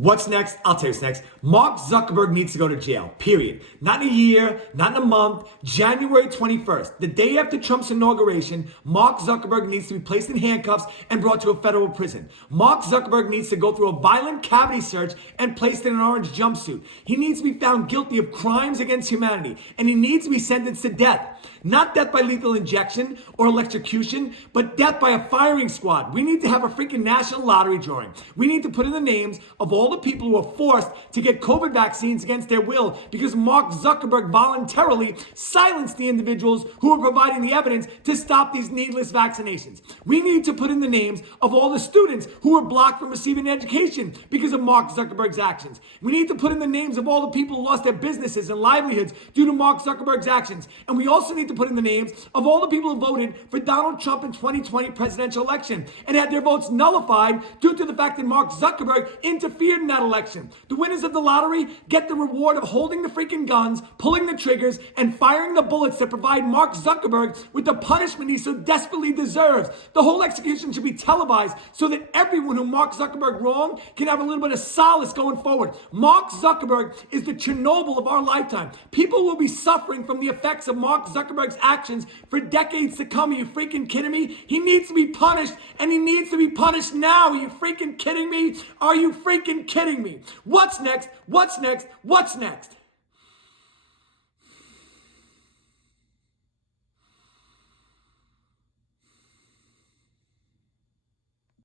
What's next? I'll tell you what's next. Mark Zuckerberg needs to go to jail, period. Not in a year, not in a month. January 21st, the day after Trump's inauguration, Mark Zuckerberg needs to be placed in handcuffs and brought to a federal prison. Mark Zuckerberg needs to go through a violent cavity search and placed in an orange jumpsuit. He needs to be found guilty of crimes against humanity, and he needs to be sentenced to death. Not death by lethal injection or electrocution, but death by a firing squad. We need to have a freaking national lottery drawing. We need to put in the names of all the people who are forced to get COVID vaccines against their will because Mark Zuckerberg voluntarily silenced the individuals who are providing the evidence to stop these needless vaccinations. We need to put in the names of all the students who were blocked from receiving education because of Mark Zuckerberg's actions. We need to put in the names of all the people who lost their businesses and livelihoods due to Mark Zuckerberg's actions. And we also need to put in the names of all the people who voted for Donald Trump in 2020 presidential election and had their votes nullified due to the fact that Mark Zuckerberg interfered in that election. The winners of the lottery get the reward of holding the freaking guns, pulling the triggers, and firing the bullets that provide Mark Zuckerberg with the punishment he so desperately deserves. The whole execution should be televised so that everyone who Mark Zuckerberg wronged can have a little bit of solace going forward. Mark Zuckerberg is the Chernobyl of our lifetime. People will be suffering from the effects of Mark Zuckerberg's actions for decades to come. Are you freaking kidding me? He needs to be punished, and he needs to be punished now. Are you freaking kidding me? Are you freaking kidding me? What's next? What's next? What's next?